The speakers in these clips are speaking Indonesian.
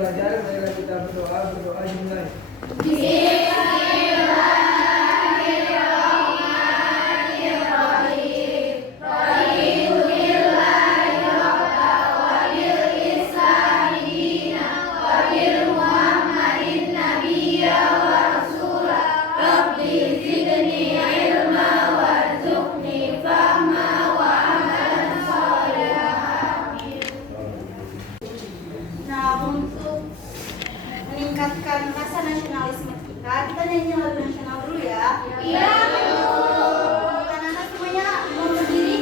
belajar, marilah kita berdoa. Berdoa dimulai. Meningkatkan rasa nasionalisme kita nyanyi lagu nasional dulu ya. Iya. Anak-anak semuanya mau berdiri.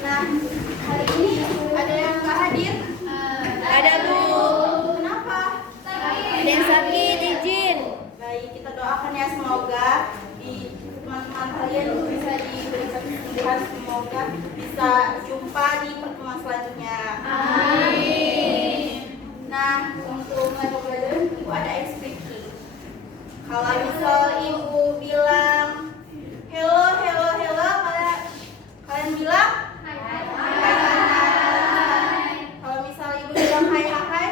Nah, hari ini ada yang nggak hadir? Ada Bu. Kenapa? Ada yang sakit, izin. Baik, kita doakan ya semoga di teman-teman kalian bisa diberikan kesembuhan, semoga bisa jumpa di pertemuan selanjutnya. Amin. Nah, untuk mata pelajaran Ibu ada ekspresi. Kalau misal Ibu bilang hello, hello, hello, kalian bilang kalau misal Ibu bilang hai, hai,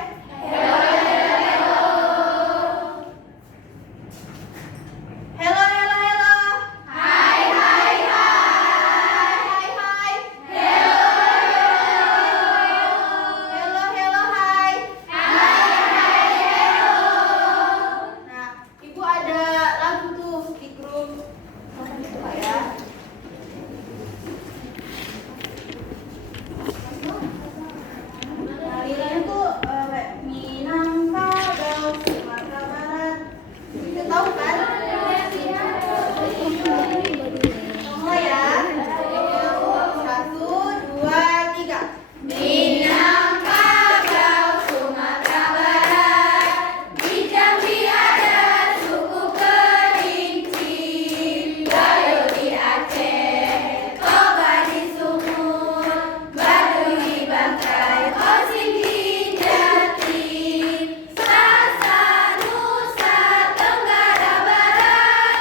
hello, hello, hello, hai, hai, hai, hai, hello, hello, hai, nah, Ibu ada lagu tuh di grup apa ya? Liriknya tuh Minangkabau Sumatera Barat. Itu tahu kan? Mulai ya. 1, 2, 3. Minangkabau Sumatera Barat, di Jambi ada suku Kerinci, Gayo di Aceh, Toba di Sumut, Baduy di Bangkai, Osing di Jatim, Sasak Nusa Tenggara Barat,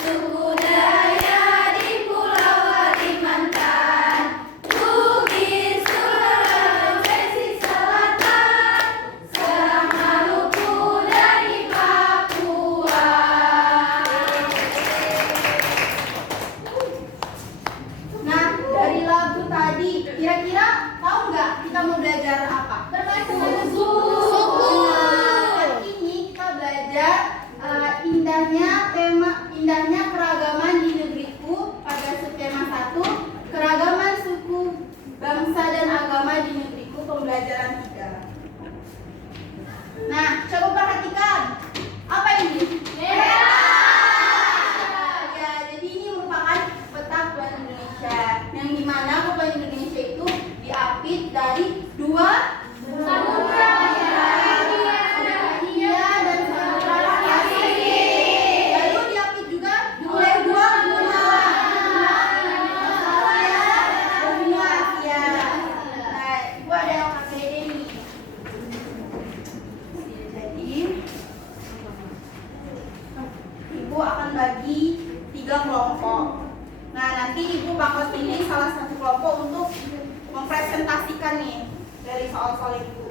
suku Dayak di Pulau Kalimantan, Bugis Sulawesi Selatan, Serang Maluku dari Papua. Nah, dari lagu tadi, kira-kira tahu nggak kita mau belajar apa? Suku. Hari ini kita belajar indahnya keragaman di negeriku pada subtema 1, keragaman suku, bangsa dan agama di negeriku, pembelajaran 3. Nah, coba perhatikan. Apa ini? Ya, jadi ini merupakan peta Kepulauan Indonesia, yang dimana Kepulauan Indonesia itu diapit dari 2 samudra, India dan Samudra Pasifik. Lalu diapit juga oleh 2 benua, Australia dan benua Asia. Nah, Ibu ada yang pakai ini. Jadi Ibu akan bagi 3 kelompok. Nah, nanti Ibu bakal pilih salah satu kelompok untuk mempresentasikan nih dari soal-soal Ibu.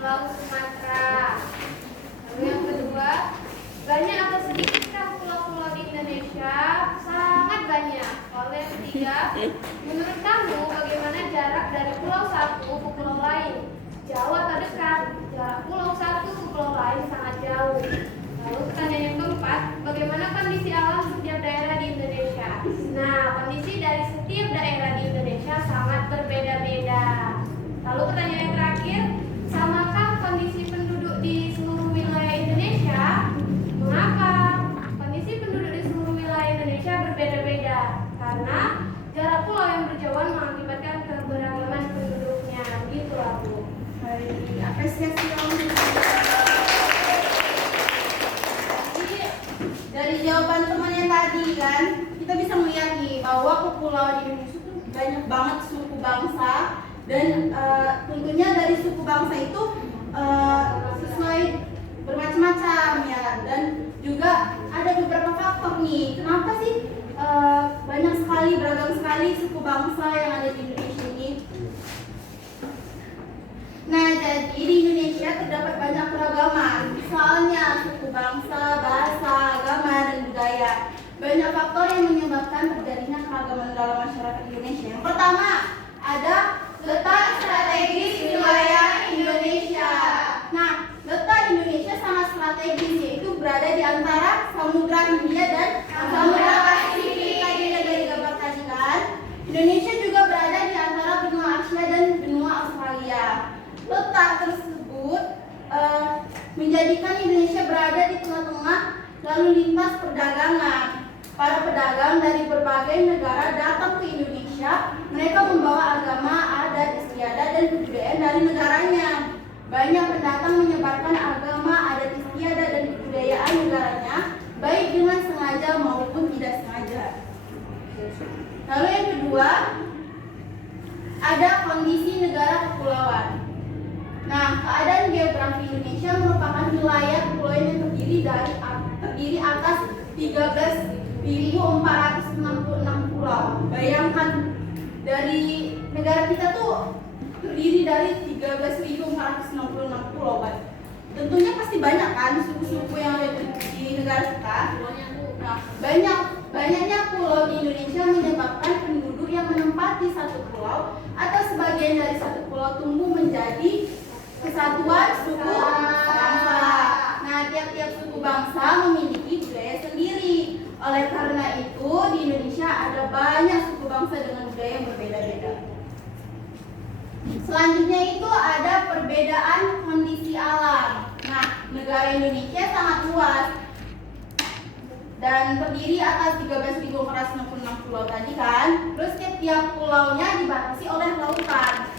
Pulau Sumatera. Lalu yang kedua, banyak atau sedikitlah pulau-pulau di Indonesia? Sangat banyak. Lalu yang ketiga, menurut kamu bagaimana jarak dari pulau satu ke pulau lain? Jauh atau dekat? Jarak pulau satu ke pulau lain sangat jauh. Lalu pertanyaan yang keempat, bagaimana kondisi alam setiap daerah di Indonesia? Nah, kondisi dari setiap daerah di Indonesia sangat berbeda-beda. Lalu pertanyaan yang terakhir, samakah kondisi penduduk di seluruh wilayah Indonesia? Mengapa? Kondisi penduduk di seluruh wilayah Indonesia berbeda-beda karena jarak pulau yang berjauhan mengakibatkan keberagaman penduduknya. Gitulah, Bu. Baik, apresiasi kamu. Dari jawaban temannya tadi kan, kita bisa melihat nih bahwa kepulauan di Indonesia itu banyak banget suku bangsa dan tentunya dari suku bangsa itu sesuai bermacam-macam ya kan? Dan juga ada beberapa faktor nih. Kenapa sih banyak sekali beragam sekali suku bangsa yang ada di Indonesia ini? Nah, jadi di Indonesia terdapat banyak keragaman, misalnya suku bangsa, bahasa, agama, dan budaya. Banyak faktor yang menyebabkan terjadinya keragaman dalam masyarakat Indonesia. Yang pertama, ada letak strategis wilayah Indonesia. Nah, letak Indonesia sangat strategis, yaitu berada di antara Samudra Hindia dan Samudra Pasifik. Tadi dari gambar tadi kan, Indonesia juga berada di antara benua Asia dan benua Australia. Letak tersebut menjadikan Indonesia berada di tengah-tengah lalu lintas perdagangan. Para pedagang dari berbagai negara datang ke Indonesia. Mereka membawa agama, adat, istiadat, dan kebudayaan dari negaranya. Banyak pendatang menyebarkan agama, adat, istiadat, dan kebudayaan negaranya, baik dengan sengaja maupun tidak sengaja. Lalu yang kedua, ada kondisi negara kepulauan. Nah, keadaan geografi Indonesia merupakan wilayah kepulauan yang terdiri atas 13.466 pulau. Bayangkan dari negara kita tuh terdiri dari 13.466 pulau kan. Tentunya pasti banyak kan suku-suku yang ada di negara kita. Nah, banyaknya pulau di Indonesia menyebabkan penduduk yang menempati satu pulau atau sebagian dari satu pulau tumbuh menjadi kesatuan suku bangsa. Nah, tiap-tiap suku bangsa memiliki budaya sendiri. Oleh karena itu, di Indonesia ada banyak suku bangsa dengan budaya yang berbeda-beda. Selanjutnya itu ada perbedaan kondisi alam. Nah, negara Indonesia sangat luas dan terdiri atas 13.466 pulau tadi kan. Terus setiap pulaunya dibatasi oleh lautan.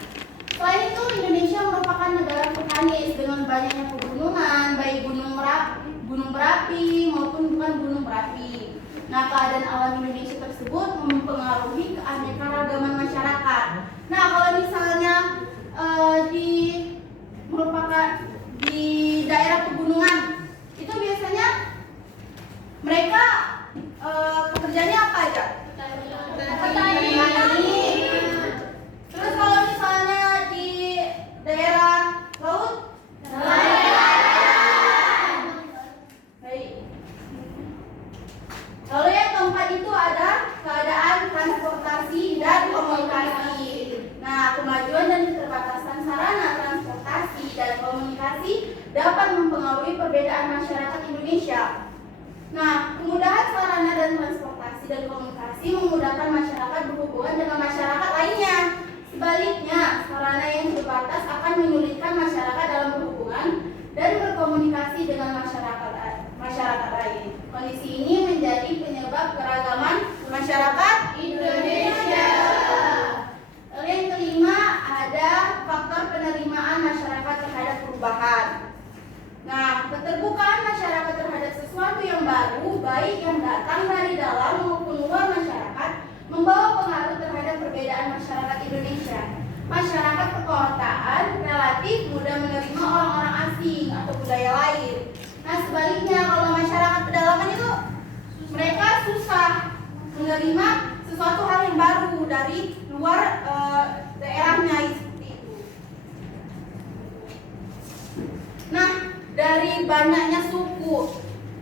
Selain itu, Indonesia merupakan negara vulkanis dengan banyaknya pegunungan, baik gunung berapi maupun bukan gunung berapi. Nah, keadaan alam Indonesia tersebut mempengaruhi keanekaragaman masyarakat. Nah, kalau misalnya di daerah pegunungan, itu biasanya mereka pekerjaannya apa aja? Petani. Terus kalau misalnya di daerah laut, baik. Lalu yang keempat itu ada keadaan transportasi dan komunikasi. Nah, kemajuan dan keterbatasan sarana transportasi dan komunikasi dapat mempengaruhi perbedaan masyarakat Indonesia. Nah, kemudahan sarana dan transportasi dan komunikasi memudahkan masyarakat berhubungan dengan masyarakat lainnya. Sebaliknya, sarana yang terbatas akan menyulitkan masyarakat dalam berhubungan dan berkomunikasi dengan masyarakat lain. Kondisi ini menjadi penyebab keragaman masyarakat Indonesia. Lalu yang kelima, ada faktor penerimaan masyarakat terhadap perubahan. Nah, keterbukaan masyarakat terhadap sesuatu yang baru, baik yang datang dari dalam maupun luar masyarakat, membawa pengaruh terhadap perbedaan masyarakat Indonesia. Masyarakat perkotaan relatif mudah menerima orang-orang asing atau budaya lain. Nah, sebaliknya kalau masyarakat pedalaman itu mereka susah menerima sesuatu hal yang baru dari luar daerahnya seperti itu. dari banyaknya suku.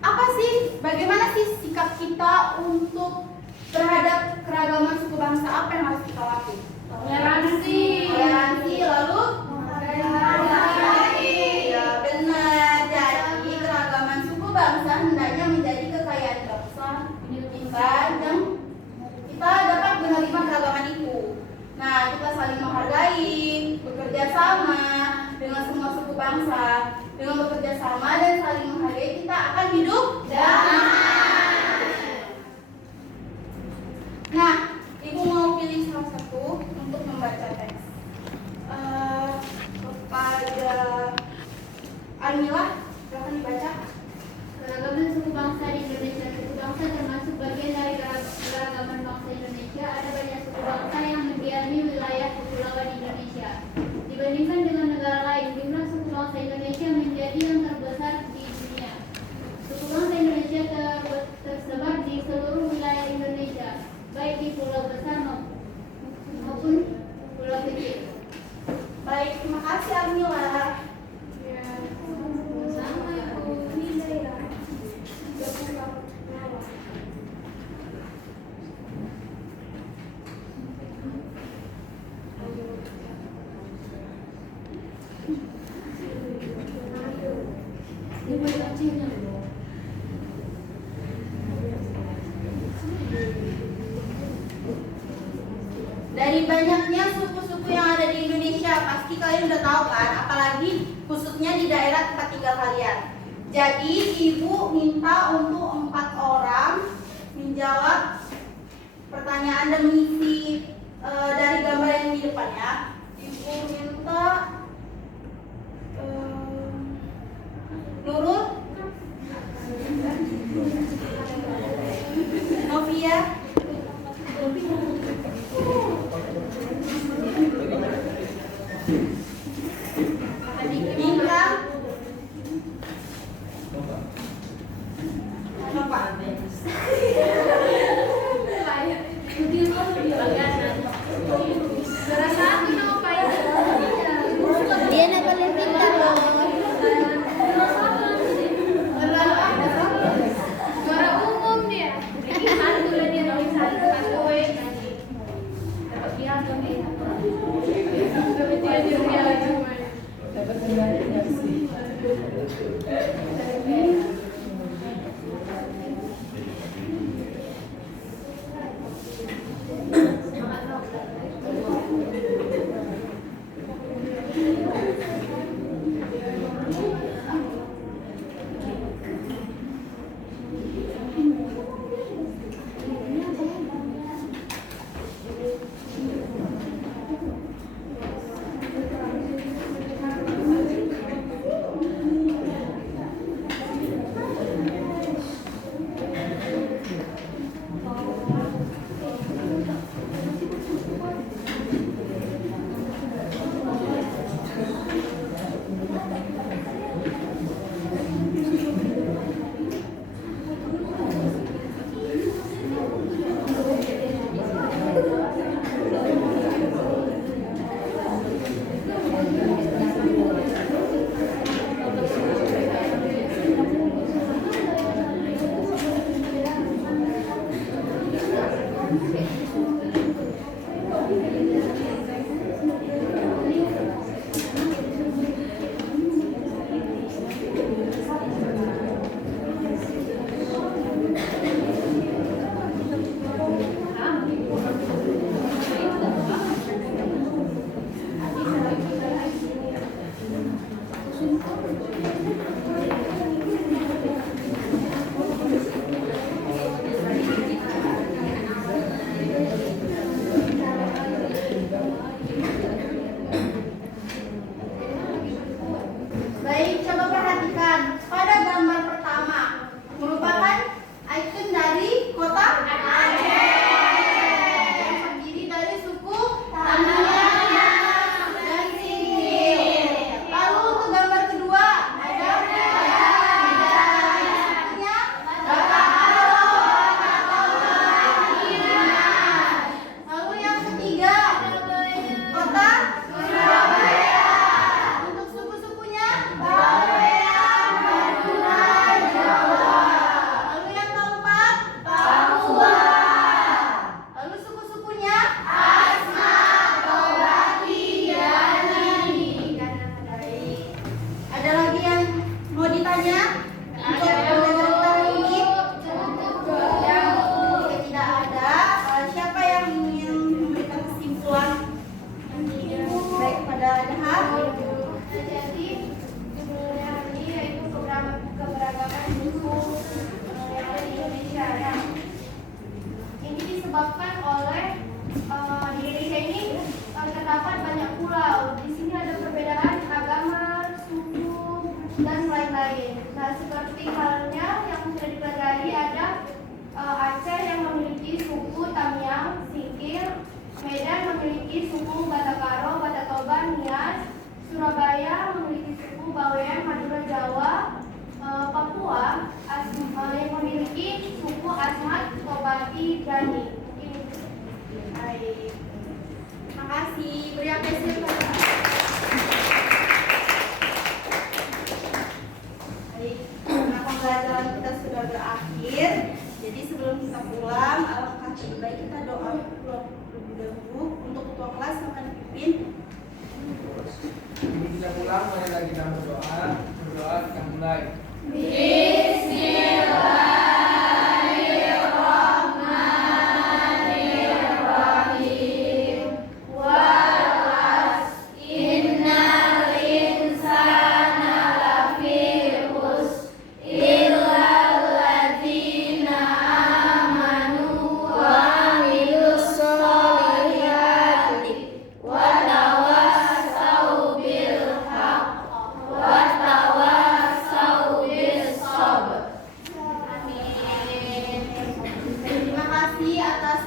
Apa sih? Bagaimana sih sikap kita untuk terhadap keragaman suku bangsa? Apa yang harus kita lakukan? Toleransi. Toleransi, lalu Menghargai. ya benar. Jadi keragaman suku bangsa hendaknya menjadi kekayaan bangsa kita yang kita dapat menerima keragaman itu. Nah, kita saling menghargai, bekerja sama dengan semua suku bangsa. Dengan bekerja sama dan saling menghargai, kita akan hidup damai. Nah, Ibu mau pilih salah satu untuk membaca teks. Kepada Armila, silakan dibaca. Keragaman suku bangsa di Indonesia. Suku bangsa termasuk bagian dari keragaman bangsa Indonesia. Ada banyak suku bangsa yang mendiami wilayah kepulauan Indonesia. Dibandingkan dengan negara lain, jumlah suku bangsa Indonesia menjadi yang terbesar di dunia. Suku bangsa Indonesia tersebar di seluruh wilayah Indonesia, baik di pulau besar maupun pulau kecil. Baik, terima kasih Armila. Sama Ibu. Dari banyaknya suku-suku yang ada di Indonesia, pasti kalian udah tahu kan, apalagi khususnya di daerah tempat tinggal kalian. Jadi Ibu minta untuk 4 orang menjawab pertanyaan dan mengisi dari gambar yang di depannya. Ibu minta Nurul, Novia, Bintang, Nova. Salah satu nama Pak. Tamyang, Singkil. Medan memiliki suku Batakaro, Batatoba, Nias. Surabaya memiliki suku Bawean, Madura, Jawa. Papua yang memiliki suku Asmat, Tobati, Dani. Mungkin itu. Baik. Terima kasih. Beri apresiasi kepada Baik, karena pembelajaran kita sudah berakhir. Jadi sebelum kita pulang, alangkah lebih baik kita doa terlebih dahulu untuk ketua kelas akan dipimpin. Sebelum kita pulang, marilah kita berdoa. Berdoa kita mulai. Terima kasih atas